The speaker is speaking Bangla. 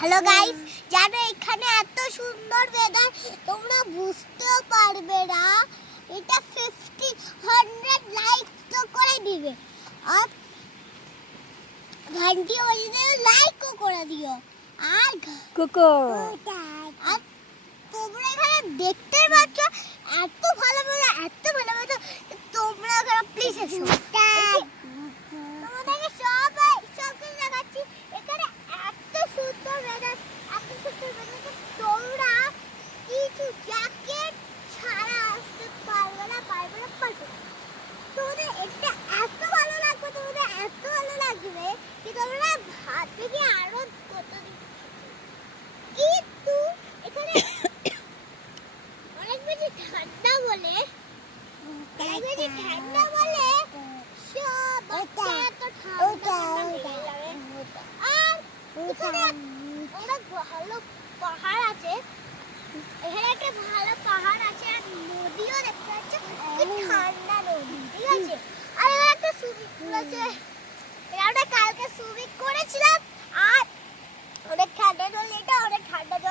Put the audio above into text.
হ্যালো গাইস, জানো এখানে এত সুন্দর ওয়েদার তোমরা বুঝতেও পারবে না। এটা 50-100 লাইক তো করে দিবে, আর ঘন্টি বাজিয়ে লাইকও করে দিও। আর কোকো আর তোমরা এখানে দেখতে পাচ্ছ এত ভালো তোমরা এখানে প্লিজ এসো। তোমাদেরকে সবকে দেখাচ্ছি। এখানে এত সুন্দর ওয়েদার, তোমরা কিছু জ্যাকেট ছাড়া আসতে পারবে না। তোমাদের এটা এত ভালো লাগবে, কি তোমরা ভাত থেকে আরো কত কিন্তু এখানে অনেক বেশি ঠান্ডা বলে সব বাচ্চা এত ঠান্ডা লেগে যাবে। আর এখানে অনেক ভালো পাহাড় আছে, এখানে একটা ভালো পাহাড় আছে, আর নদীও দেখতে পাচ্ছ, কি ঠান্ডা নদী, ঠিক আছে। আর এখানে একটা সুইমিং পুল আছে, আমরা কালকে সুইমিং করেছিলাম। আর অনেক ঠান্ডা জল, এটা অনেক ঠান্ডা জল।